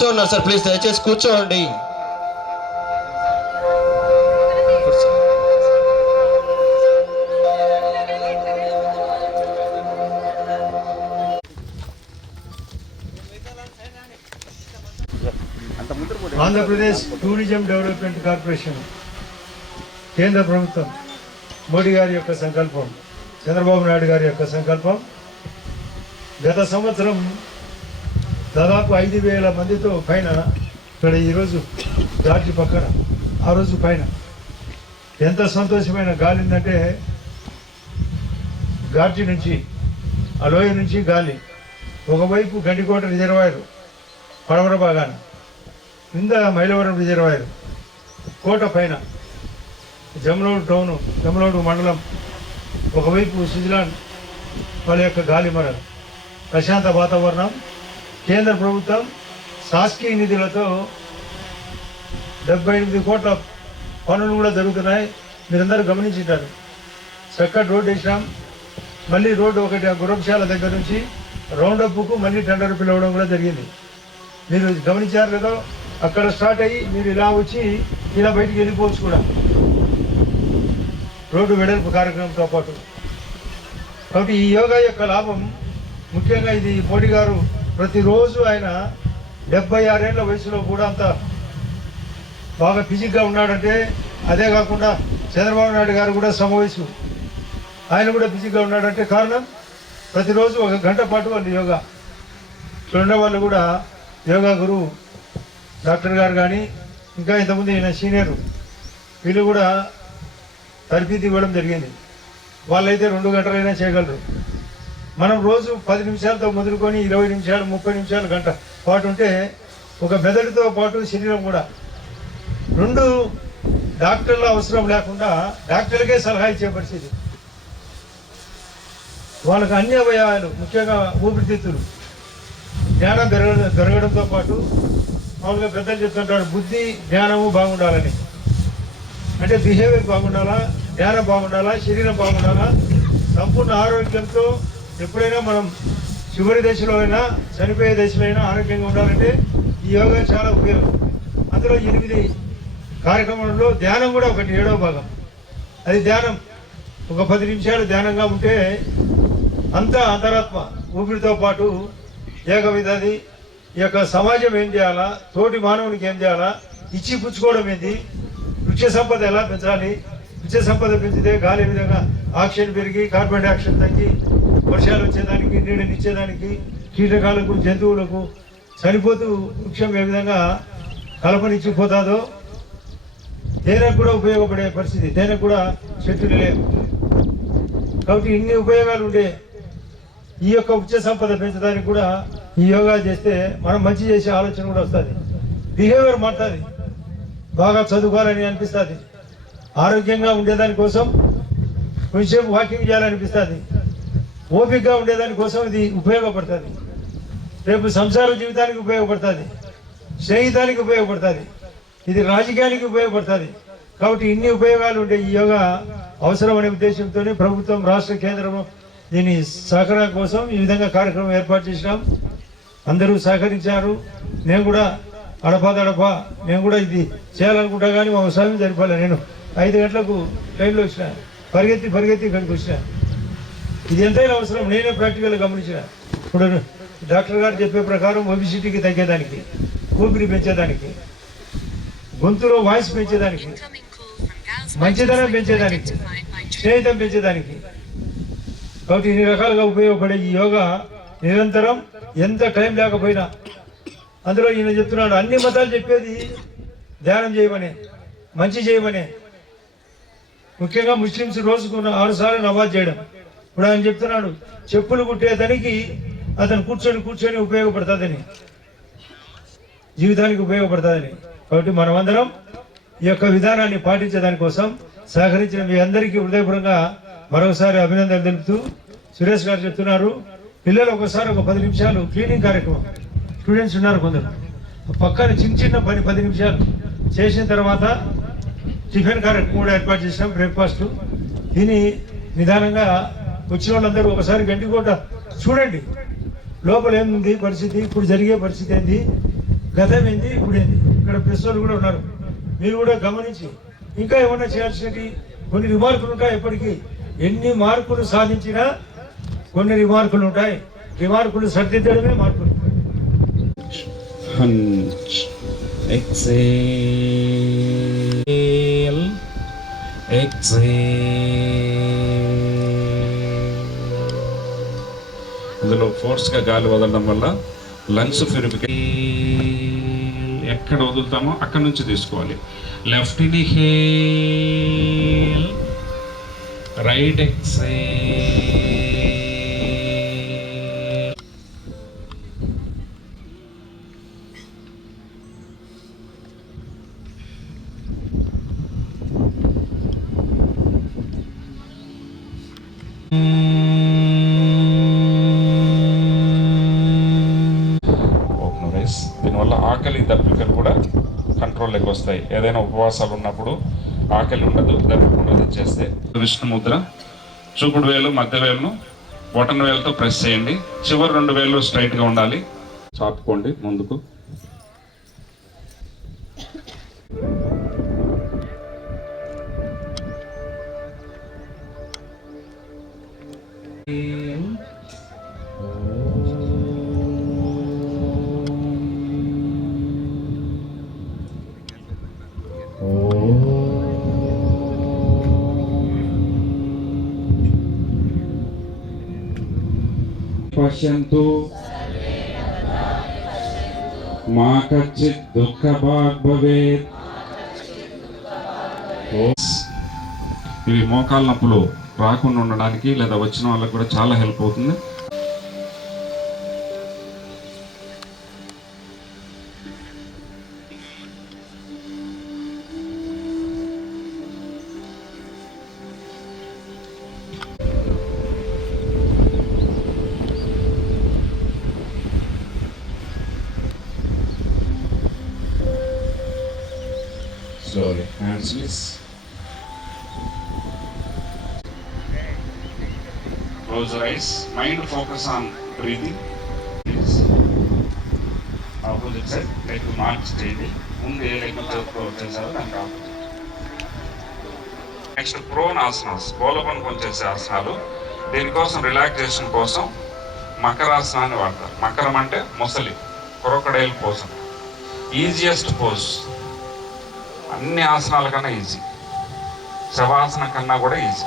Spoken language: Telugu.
కూర్చోన్నారు సార్, ప్లీజ్ దయచేసి కూర్చోండి. ఆంధ్రప్రదేశ్ టూరిజం డెవలప్మెంట్ కార్పొరేషన్ కేంద్ర ప్రభుత్వం మోడీ గారి యొక్క సంకల్పం, చంద్రబాబు నాయుడు గారి యొక్క సంకల్పం. గత సంవత్సరం దాదాపు 5,000 మందితో పైన ఇక్కడ ఈరోజు జార్జి పక్కన ఆ రోజు పైన ఎంత సంతోషమైన గాలి ఉందంటే, గార్జి నుంచి ఆ లోయ నుంచి గాలి ఒకవైపు గండికోట రిజర్వాయర్ పడమర భాగాన, కింద మైలవరం రిజర్వాయర్, కోట పైన జమలోడు టౌను, జమలోడు మండలం, ఒకవైపు స్విట్జర్లాండ్ వాళ్ళ యొక్క గాలి మర, ప్రశాంత వాతావరణం. కేంద్ర ప్రభుత్వం శాసకీయ నిధులతో 78 కోట్ల పనులు కూడా జరుగుతున్నాయి. మీరందరూ గమనించారు. చక్కటి రోడ్డు వేసినాం. మళ్ళీ రోడ్డు ఒకటి గుర్రంశాల దగ్గర నుంచి రౌండప్కు మళ్ళీ టెండర్ పిలవడం కూడా జరిగింది. మీరు గమనించారు కదా, అక్కడ స్టార్ట్ అయ్యి మీరు ఇలా వచ్చి ఇలా బయటికి వెళ్ళిపోవచ్చు కూడా, రోడ్డు వెడల్పు కార్యక్రమంతో పాటు. కాబట్టి ఈ యోగా యొక్క లాభం ముఖ్యంగా ఇది మోడీ గారు ప్రతిరోజు ఆయన 76 ఏళ్ల వయసులో కూడా అంత బాగా ఫిజిక్గా ఉన్నాడంటే, అదే కాకుండా చంద్రబాబు నాయుడు గారు కూడా సమ వయసు, ఆయన కూడా ఫిజిక్గా ఉన్నాడంటే కారణం ప్రతిరోజు 1 గంట పాటు వాళ్ళు యోగా. ఇక్కడ వాళ్ళు కూడా యోగా గురువు డాక్టర్ గారు కానీ ఇంకా ఇంతకుముందు ఈయన సీనియర్ వీళ్ళు కూడా తరబీదు ఇవ్వడం జరిగింది. వాళ్ళైతే 2 గంటలైనా చేయగలరు. మనం రోజు 10 నిమిషాలతో మొదలుకొని 20 నిమిషాలు 30 నిమిషాలు గంట పాటు ఉంటే ఒక మెదడుతో పాటు శరీరం కూడా 2 డాక్టర్ల అవసరం లేకుండా డాక్టర్లకే సలహా ఇచ్చే పరిస్థితి. వాళ్ళకి అన్ని అవయవాలు ముఖ్యంగా ఊపిరితిత్తులు జ్ఞానం పెరగడంతో పాటు మామూలుగా పెద్దలు చెప్తుంటాడు బుద్ధి జ్ఞానము బాగుండాలని. అంటే బిహేవియర్ బాగుండాలా, జ్ఞానం బాగుండాలా, శరీరం బాగుండాలా. సంపూర్ణ ఆరోగ్యంతో ఎప్పుడైనా మనం చివరి దశలో అయినా చనిపోయే దశలో అయినా ఆరోగ్యంగా ఉండాలంటే ఈ యోగా చాలా ఉపయోగం. అందులో 8 కార్యక్రమంలో ధ్యానం కూడా ఒకటి 7వ భాగం. అది ధ్యానం ఒక 10 నిమిషాలు ధ్యానంగా ఉంటే అంతా అంతరాత్మ ఊపిరితో పాటు ఏకవిధది ఈ యొక్క సమాజం ఏం చేయాలా, తోటి మానవునికి ఏం చేయాలా, ఇచ్చి పుచ్చుకోవడం ఏంటి, వృక్ష సంపద ఎలా పెంచాలి, వృక్ష సంపద పెంచితే గాలి విధంగా ఆక్సిజన్ పెరిగి కార్బన్ డైఆక్సైడ్ తగ్గి వర్షాలు వచ్చేదానికి, నీడనిచ్చేదానికి, కీటకాలకు జంతువులకు చనిపోతూ వృక్షం ఏ విధంగా కలపనిచ్చిపోతాదో తేనెకు కూడా ఉపయోగపడే పరిస్థితి. తేనెకు కూడా చెట్టులు లేవు. కాబట్టి ఇన్ని ఉపయోగాలు ఉండే ఈ యొక్క వృక్ష సంపద పెంచడానికి కూడా ఈ యోగా చేస్తే మనం మంచి చేసే ఆలోచన కూడా వస్తుంది. బిహేవియర్ మారుతుంది. బాగా చదువుకోవాలని అనిపిస్తుంది. ఆరోగ్యంగా ఉండేదానికోసం కొంచెంసేపు వాకింగ్ చేయాలనిపిస్తుంది. ఓపికగా ఉండేదానికోసం ఇది ఉపయోగపడుతుంది. రేపు సంసార జీవితానికి ఉపయోగపడుతుంది, స్నేహితానికి ఉపయోగపడుతుంది, ఇది రాజకీయానికి ఉపయోగపడుతుంది. కాబట్టి ఇన్ని ఉపయోగాలు ఉండే ఈ యోగా అవసరం అనే ఉద్దేశంతో ప్రభుత్వం, రాష్ట్ర, కేంద్రము దీని సహకారం కోసం ఈ విధంగా కార్యక్రమం ఏర్పాటు చేసినాం. అందరూ సహకరించారు. నేను కూడా అడపా నేను కూడా ఇది చేయాలనుకుంటా, కానీ మా సమయం జరిపాలి. నేను 5 గంటలకు ట్రైన్లో వచ్చిన, పరిగెత్తి ఇక్కడికి వచ్చిన. ఇది ఎంతైనా అవసరం. నేనే ప్రాక్టికల్గా గమనించిన. ఇప్పుడు డాక్టర్ గారు చెప్పే ప్రకారం ఒబిసిటీకి తగ్గేదానికి, ఊపిరి పెంచేదానికి, గొంతులో వాయిస్ పెంచేదానికి, మంచిదనం పెంచేదానికి, స్నేహితం పెంచేదానికి. కాబట్టి ఇన్ని రకాలుగా ఉపయోగపడే ఈ యోగా నిరంతరం ఎంత టైం లేకపోయినా, అందులో ఈయన చెప్తున్నాడు అన్ని మతాలు చెప్పేది ధ్యానం చేయమని, మంచి చేయమని. ముఖ్యంగా ముస్లిమ్స్ రోజుకు 6 సార్లు నమాజ్ చేయడం. ఇప్పుడు ఆయన చెప్తున్నాడు చెప్పులు కుట్టేదానికి అతను కూర్చొని ఉపయోగపడుతుందని, జీవితానికి ఉపయోగపడుతుందని. కాబట్టి మనమందరం ఈ యొక్క విధానాన్ని పాటించేదానికోసం సహకరించిన మీ అందరికీ హృదయపూర్వకంగా మరొకసారి అభినందనలు తెలుపుతూ, సురేష్ గారు చెప్తున్నారు పిల్లలు ఒకసారి ఒక 10 నిమిషాలు క్లీనింగ్ కార్యక్రమం, స్టూడెంట్స్ ఉన్నారు కొందరు, పక్కన చిన్న పని 10 నిమిషాలు చేసిన తర్వాత టిఫిన్ కార్యక్రమం కూడా ఏర్పాటు చేసినాం, బ్రేక్ఫాస్ట్. దీన్ని నిదానంగా వచ్చిన వాళ్ళందరూ ఒకసారి గంటికోట చూడండి, లోపల ఏముంది పరిస్థితి, ఇప్పుడు జరిగే పరిస్థితి ఏంది, గతం ఏంది ఇప్పుడు ఏంది. ఇక్కడ ప్రెస్ వాళ్ళు కూడా ఉన్నారు, మీరు కూడా గమనించి ఇంకా ఏమన్నా చేయాల్సినవి కొన్ని రిమార్కులు ఉంటాయి. ఎప్పటికీ ఎన్ని మార్కులు సాధించినా కొన్ని రిమార్కులు ఉంటాయి. రిమార్కులు సర్దిద్దడమే మార్కులు. Hunch. Exhale. ఇందులో ఫోర్స్గా గాలి వదలడం వల్ల లంగ్స్ ప్యూరిఫికేషన్ ఎక్కడ వదులుతామో అక్కడ నుంచి తీసుకోవాలి. Left inhale, right exhale. దీనివల్ల ఆకలి దప్పికలు కూడా కంట్రోల్లోకి వస్తాయి. ఏదైనా ఉపవాసాలు ఉన్నప్పుడు ఆకలి ఉండదు, దప్పిక ఉండదు చేస్తే. విష్ణు ముద్ర, చూపుడు వేలు మధ్య వేలును బొటన వేలుతో ప్రెస్ చేయండి. చివరి 2 వేలు స్ట్రైట్గా ఉండాలి. చాపుకోండి ముందుకు. పశ్యంతు మా కచ్చిత్ దుఃఖభాగ్ భవేత్. ఇవి మోకాళ్ళ నొప్పులు రాకుండా ఉండడానికి లేదా వచ్చిన వాళ్ళకి కూడా చాలా హెల్ప్ అవుతుంది. Slowly, hands release. Close your eyes. Mind focus on breathing. Please. Opposite side, leg march చేయండి. ముందు ఏ లెగ్ చేశారో దానికి ఆపోజిట్. నెక్స్ట్ ప్రోనాసనాస్, గోలపనుకొని చేసే ఆసనాలు. దీనికోసం రిలాక్సేషన్ కోసం మకరాసనాన్ని వాడతారు. మకరం అంటే మొసలి, క్రొకడైల్ పోజ్. ఈజియెస్ట్ పోజ్, అన్ని ఆసనాల కన్నా ఈజీ, శవాసనం కన్నా కూడా ఈజీ.